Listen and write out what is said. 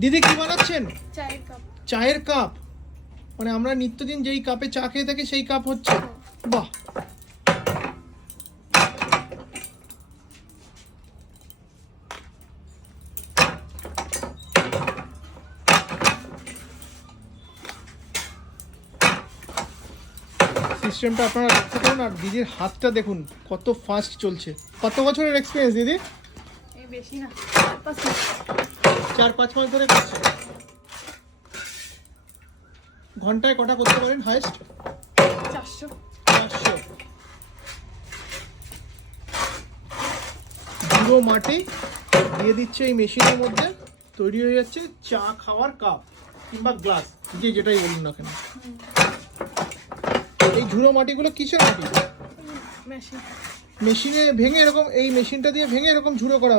দিদি কি বানাচ্ছেন? চায়ের কাপ। চায়ের কাপ, মানে আমরা নিত্যদিন যেই কাপে চা খেয়ে থাকি সেই কাপ হচ্ছে। বাহ, সিস্টেমটা আপনারা লক্ষ্য করুন। আর দিদির হাতটা দেখুন কত ফাস্ট চলছে। কত বছরের এক্সপিরিয়েন্স দিদি? এই বেশি না, 4-5 মাস ধরে করছে। ঘন্টায় কটা করতে পারেন হাইস্ট? 400। 500। গুঁড়ো মাটি দিয়ে দিচ্ছে এই মেশিনের মধ্যে, তৈরি হয়ে যাচ্ছে চা খাওয়ার কাপ কিংবা গ্লাস, যে যেটাই বলুন না কেন। এই ঝুড়ো মাটিগুলো কিসের মাটি? মেশিন। মেশিনে ভেঙে এরকম, এই মেশিনটা দিয়ে ভেঙে এরকম ঝুড়ো করা